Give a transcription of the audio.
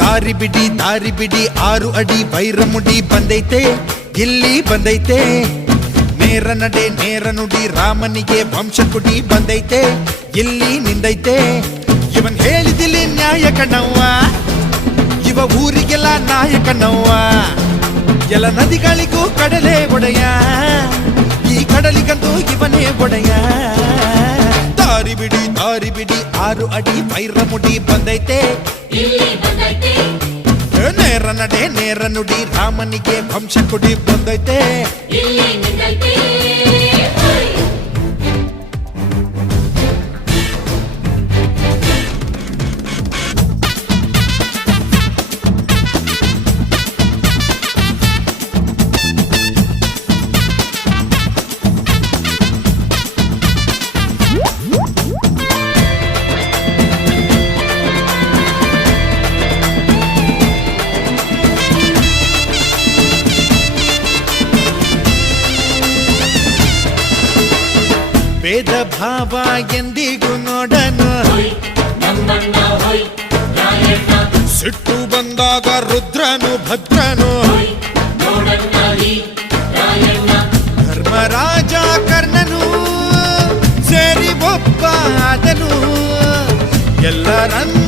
ದಾರಿ ಬಿಡಿ 6 ಅಡಿ ವೈರಮುಡಿ ಬಂದೈತೆ ಇಲ್ಲಿ ಬಂದೈತೆ. ನೇರ ನಡೆ ನೇರ ನುಡಿ ರಾಮನಿಗೆ ವಂಶಕುಡಿ ಬಂದೈತೆ ಇಲ್ಲಿ ನಿಂದೈತೆ. ಇವನ್ ಹೇಳಿದಿಲ್ಲಿ ನ್ಯಾಯ ಕಣವ್ವ, ಇವ ಊರಿಗೆಲ್ಲ ನಾಯಕನವ್ವ. ಎಲ್ಲ ನದಿಗಳಿಗೂ ಕಡಲೆ ಒಡೆಯ, ಈ ಕಡಲಿಗಂತೂ ಇವನೇ ಒಡೆಯ. ದಾರಿ ಬಿಡಿ 6 ಅಡಿ ವೈರಮುಡಿ ಬಂದೈತೆ ನೇರ ನಡೆ ನೇರ ನುಡಿ ರಾಮನಿಗೆ ವಂಶಕುಡಿ ಬಂದೈತೆ. ಭೇದ ಭಾವ ಎಂದಿಗೂ ನೋಡನು, ಸಿಟ್ಟು ಬಂದಾಗ ರುದ್ರನು ಭದ್ರನು. ಧರ್ಮರಾಜ ಕರ್ಣನು ಸೇರಿ ಒಬ್ಬ ಆದನು, ಎಲ್ಲರನ್ನು